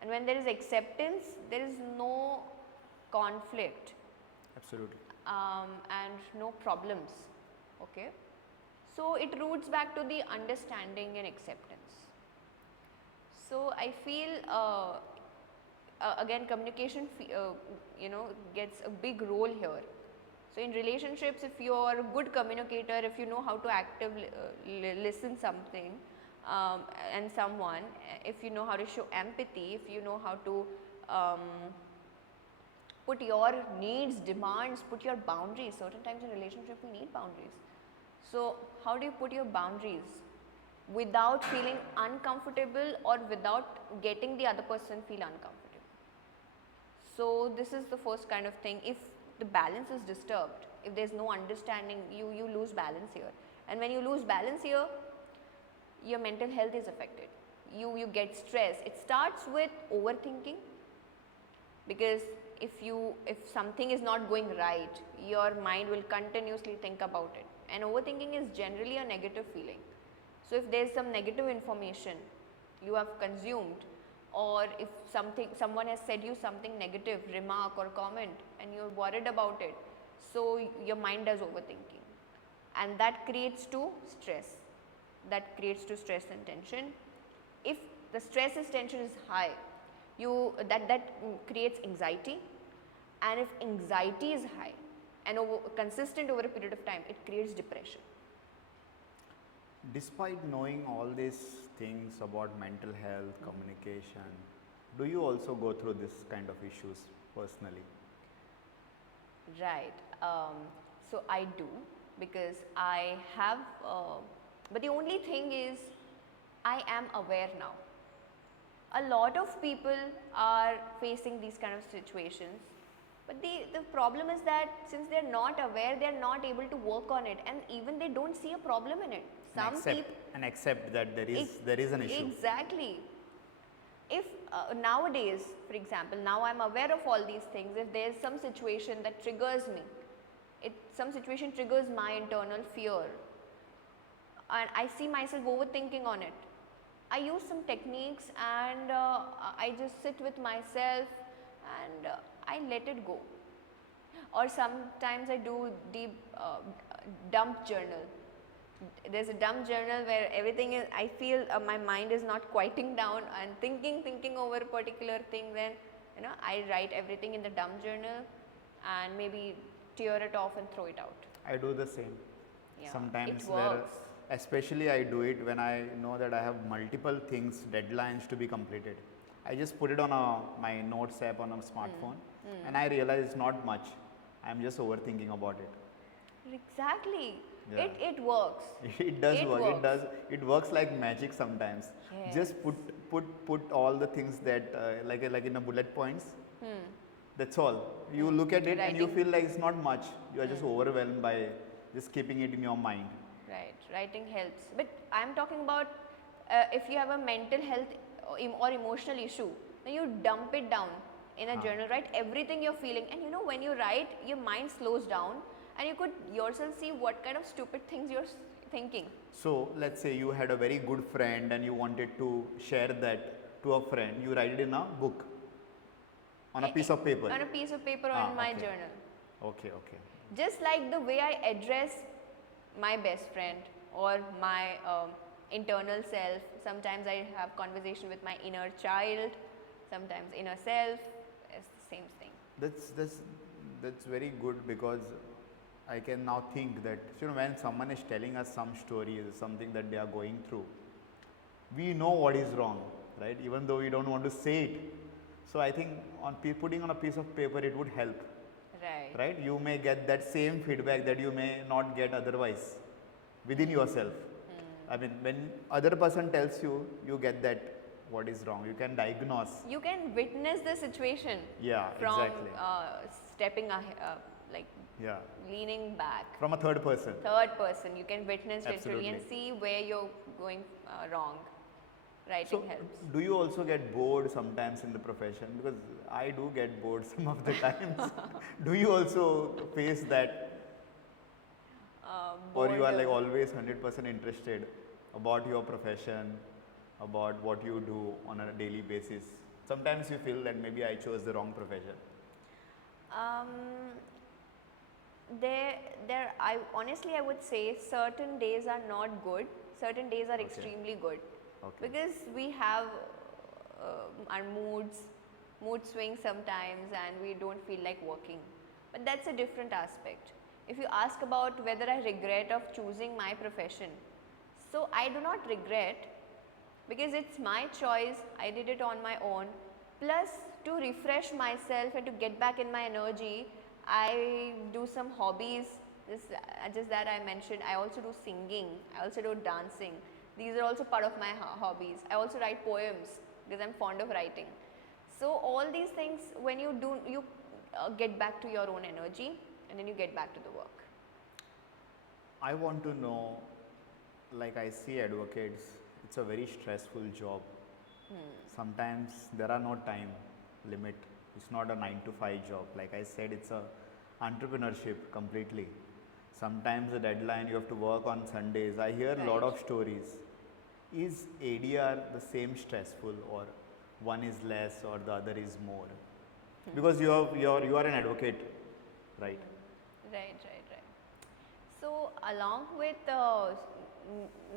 and when there is acceptance, there is no conflict. Absolutely. And no problems. Okay, so it roots back to the understanding and acceptance. So I feel again communication gets a big role here. So in relationships, if you are a good communicator, if you know how to actively listen something and someone, if you know how to show empathy, if you know how to put your needs, demands, put your boundaries. Certain times in relationship we need boundaries. So how do you put your boundaries without feeling uncomfortable or without getting the other person feel uncomfortable? So this is the first kind of thing. If the balance is disturbed, if there is no understanding, you lose balance here. And when you lose balance here, your mental health is affected. You get stress. It starts with overthinking, because if something is not going right, your mind will continuously think about it, and overthinking is generally a negative feeling. So if there is some negative information you have consumed, or if someone has said you something negative, remark or comment, and you're worried about it, so your mind does overthinking, and that creates to stress. That creates to stress and tension. If the stress and tension is high, that creates anxiety, and if anxiety is high and consistent over a period of time, it creates depression. Despite knowing all these things about mental health, communication, do you also go through this kind of issues personally? Right. So I do, because I have, but the only thing is I am aware now. A lot of people are facing these kind of situations, But the problem is that since they're not aware, they're not able to work on it, and even they don't see a problem in it. Some people And accept that there is an issue. Exactly. If nowadays, for example, now I'm aware of all these things, if there's some situation that triggers me, some situation triggers my internal fear, and I see myself overthinking on it, I use some techniques and I just sit with myself and I let it go. Or sometimes I do deep dump journal. There's a dump journal where everything is, I feel my mind is not quieting down and thinking over a particular thing, then I write everything in the dump journal and maybe tear it off and throw it out. I do the same. Yeah, Sometimes it works. especially I do it when I know that I have multiple things, deadlines to be completed. I just put it on my notes app on a smartphone and I realize it's not much. I'm just overthinking about it. Exactly. Yeah. It works. It does It work. works. It works like magic sometimes. Yes. Just put all the things that like in a bullet points. That's all. You look at it and you Writing. feel like it's not much. You are just overwhelmed by just keeping it in your mind. Right, writing helps. But I'm talking about if you have a mental health or emotional issue, then you dump it down in a journal, write everything you're feeling, and when you write, your mind slows down and you could yourself see what kind of stupid things you're thinking. So let's say you had a very good friend and you wanted to share that to a friend. You write it in a book, on a piece of paper. On a piece of paper or in my okay. journal. Okay. Just like the way I address my best friend or my internal self. Sometimes I have conversation with my inner child, sometimes inner self. It's the same thing. That's very good, because I can now think that when someone is telling us some story, something that they are going through, we know what is wrong, right? Even though we don't want to say it. So I think putting on a piece of paper, it would help. Right? You may get that same feedback that you may not get otherwise within yourself. I mean, when other person tells you, you get that what is wrong. You can diagnose. You can witness the situation. Yeah, from exactly. Stepping ahead, Yeah. leaning back. From a third person. Third person, you can witness literally and Absolutely. see where you're going wrong. Writing So, helps. do you also get bored sometimes in the profession? Because I do get bored some of the times. Do you also face that? Or you are like Boredom. always 100% interested about your profession, about what you do on a daily basis? Sometimes you feel that maybe I chose the wrong profession. I honestly, I would say certain days are not good, certain days are extremely good. Okay. Because we have our mood swings sometimes, and we don't feel like working. But that's a different aspect. If you ask about whether I regret of choosing my profession, so I do not regret, because it's my choice, I did it on my own. Plus, to refresh myself and to get back in my energy, I do some hobbies, just that I mentioned. I also do singing, I also do dancing. These are also part of my hobbies. I also write poems because I'm fond of writing. So all these things, when you do, you get back to your own energy, and then you get back to the work. I want to know, like I see advocates, it's a very stressful job. Sometimes there are no time limit. It's not a 9 to 5 job. Like I said, it's a entrepreneurship completely. Sometimes the deadline, you have to work on Sundays. I hear a lot Right. of stories. Is ADR the same stressful, or one is less or the other is more? Because you are an advocate, right? Right. So along with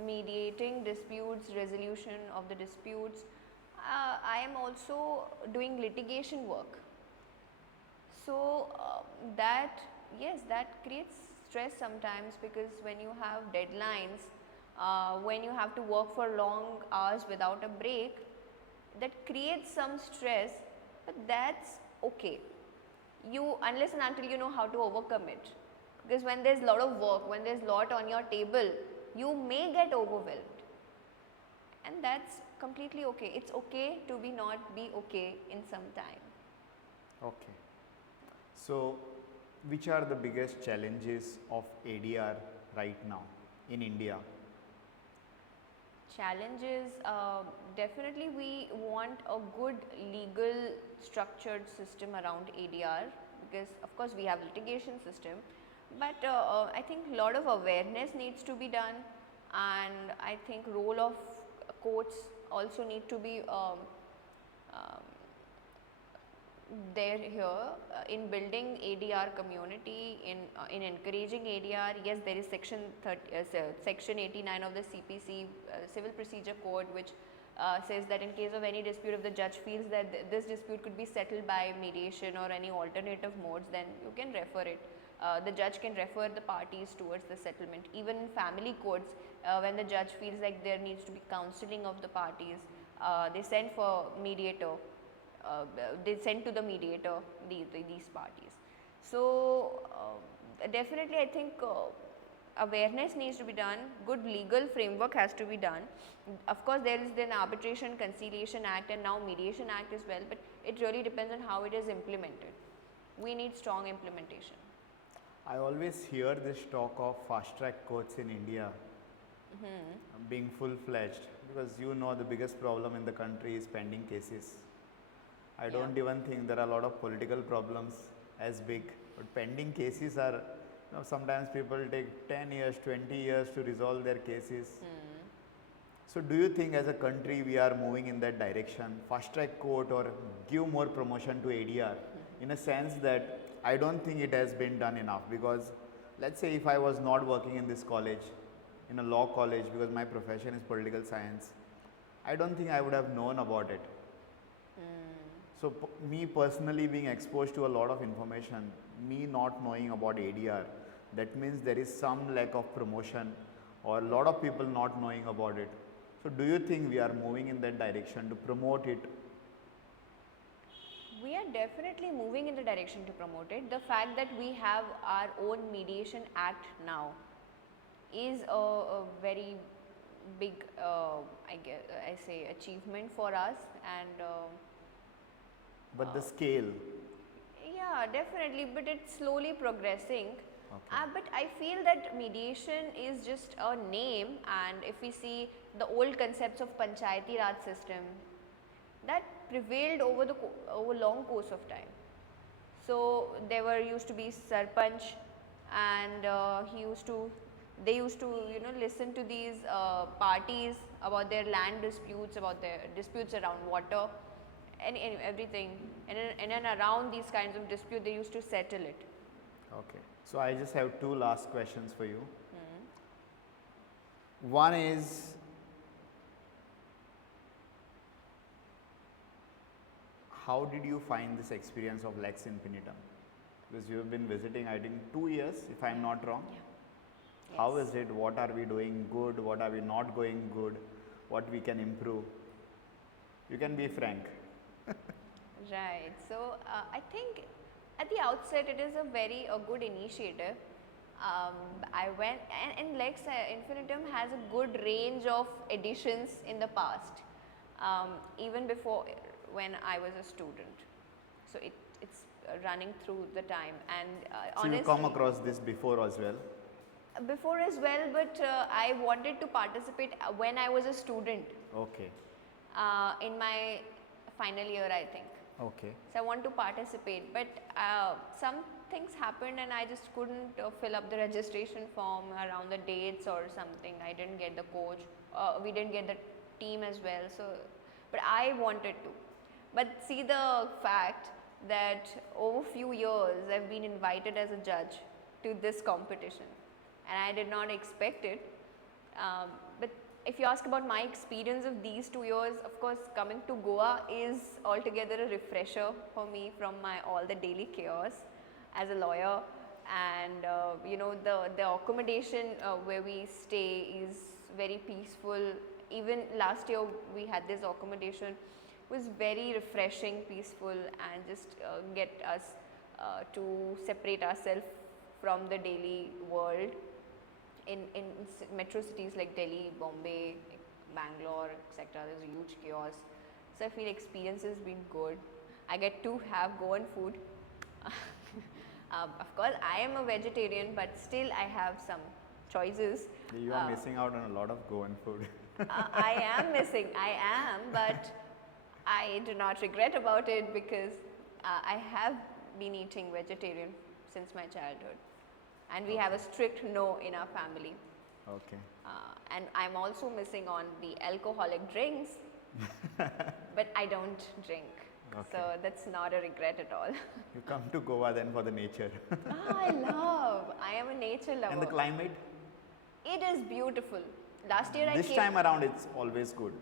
mediating disputes, resolution of the disputes, I am also doing litigation work. So that creates stress sometimes, because when you have deadlines, when you have to work for long hours without a break, that creates some stress, but that's okay. Unless and until you know how to overcome it. Because when there's a lot of work, when there's a lot on your table, you may get overwhelmed. And that's completely okay. It's okay to not be okay in some time. Okay. So, which are the biggest challenges of ADR right now in India? Challenges, definitely we want a good legal structured system around ADR, because of course we have litigation system, but I think a lot of awareness needs to be done, and I think role of courts also need to be there here in building ADR community, in encouraging ADR. Yes, there is section 89 of the CPC Civil Procedure Code, which says that in case of any dispute, if the judge feels that this dispute could be settled by mediation or any alternative modes, then you can refer it. The judge can refer the parties towards the settlement. Even in family courts, when the judge feels like there needs to be counseling of the parties, they send for mediator. They send to the mediator these parties. So definitely I think awareness needs to be done, good legal framework has to be done. Of course there is then Arbitration Conciliation Act and now Mediation Act as well, but it really depends on how it is implemented. We need strong implementation. I always hear this talk of fast track courts in India being full fledged, because you know the biggest problem in the country is pending cases. I don't even think there are a lot of political problems as big, but pending cases are, sometimes people take 10 years, 20 years to resolve their cases. So do you think as a country we are moving in that direction, fast track court or give more promotion to ADR, in a sense that I don't think it has been done enough, because let's say if I was not working in this college, in a law college, because my profession is political science, I don't think I would have known about it. So me personally being exposed to a lot of information, me not knowing about ADR, that means there is some lack of promotion or a lot of people not knowing about it. So do you think we are moving in that direction to promote it? We are definitely moving in the direction to promote it. The fact that we have our own Mediation Act now is a very big, I say, achievement for us, and But the scale, yeah, definitely, but it's slowly progressing. Okay. But I feel that mediation is just a name, and if we see the old concepts of Panchayati Raj system, that prevailed over long course of time. So there were used to be Sarpanch, and they used to listen to these parties about their land disputes, about their disputes around water, and everything, and then around these kinds of dispute they used to settle it. Okay. So I just have two last questions for you. One is, how did you find this experience of Lex Infinitum? Because you have been visiting, I think, 2 years, if I am not wrong. Yeah. How Yes. is it? What are we doing good? What are we not going good? What we can improve? You can be frank. Right. So I think at the outset it is a good initiative. I went, and Lex Infinitum has a good range of editions in the past, even before when I was a student. So it's running through the time, and So you come across this before as well? before as well, but I wanted to participate when I was a student, Okay. in my final year, I think. Okay. So I want to participate, but some things happened and I just couldn't fill up the registration form around the dates or something. I didn't get the coach. We didn't get the team as well. So, but I wanted to. But see the fact that over few years I've been invited as a judge to this competition, and I did not expect it. But if you ask about my experience of these 2 years, of course, coming to Goa is altogether a refresher for me from my all the daily chaos as a lawyer, and the accommodation where we stay is very peaceful. Even last year we had this accommodation, was very refreshing, peaceful, and just get us to separate ourselves from the daily world. In metro cities like Delhi, Bombay, Bangalore, etc., there's a huge chaos. So I feel experience has been good. I get to have Goan food. Of course, I am a vegetarian, but still I have some choices. You are missing out on a lot of Goan food. I am missing, I am, but I do not regret about it because I have been eating vegetarian since my childhood, and we have a strict no in our family. Okay. And I'm also missing on the alcoholic drinks, but I don't drink. Okay. So that's not a regret at all. You come to Goa then for the nature. I am a nature lover. And the climate? It is beautiful. Last year This time around it's always good.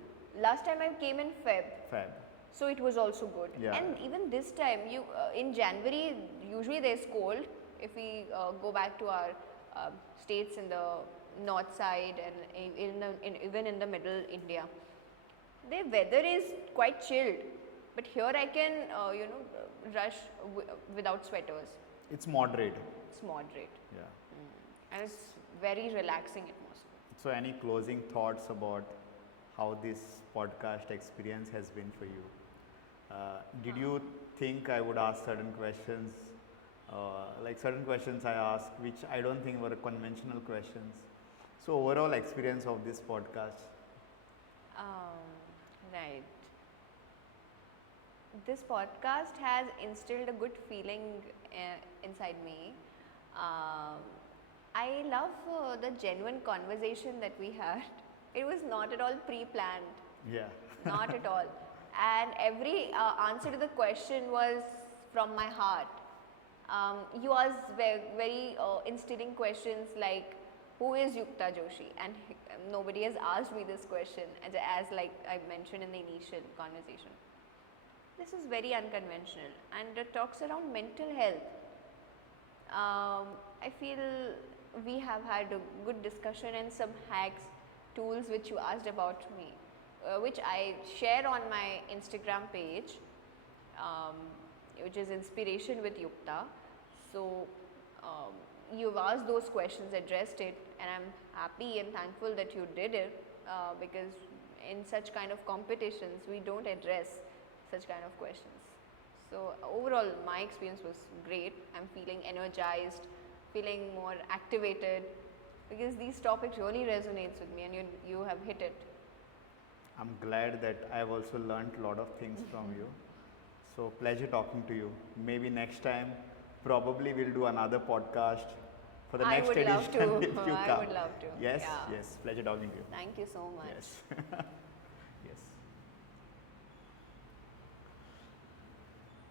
Last time I came in Feb, Fab. so it was also good. Yeah. And even this time, in January, usually there's cold. If we go back to our states in the north side and even in the middle India, the weather is quite chilled. But here I can, rush without sweaters. It's moderate. It's moderate. Yeah. And it's very relaxing atmosphere. So any closing thoughts about how this podcast experience has been for you? Did you think I would ask certain questions? Like certain questions I asked, which I don't think were conventional questions. So overall experience of this podcast. Right. This podcast has instilled a good feeling inside me. I love the genuine conversation that we had. It was not at all pre-planned. Yeah. Not at all. And every answer to the question was from my heart. You asked very instilling questions like, who is Yukta Joshi? And nobody has asked me this question as like I mentioned in the initial conversation. This is very unconventional and it talks around mental health. I feel we have had a good discussion and some hacks, tools which you asked about me, which I share on my Instagram page, which is Inspiration with Yukta. So you've asked those questions, addressed it, and I'm happy and thankful that you did it because in such kind of competitions we don't address such kind of questions. So overall my experience was great. I'm feeling energized, feeling more activated because these topics really resonates with me and you have hit it. I'm glad that I've also learned a lot of things from you. So pleasure talking to you. Maybe next time probably we'll do another podcast for the next edition if you come. I would love to. Yes, Yeah. yes. Pleasure talking to you. Thank you so much. Yes.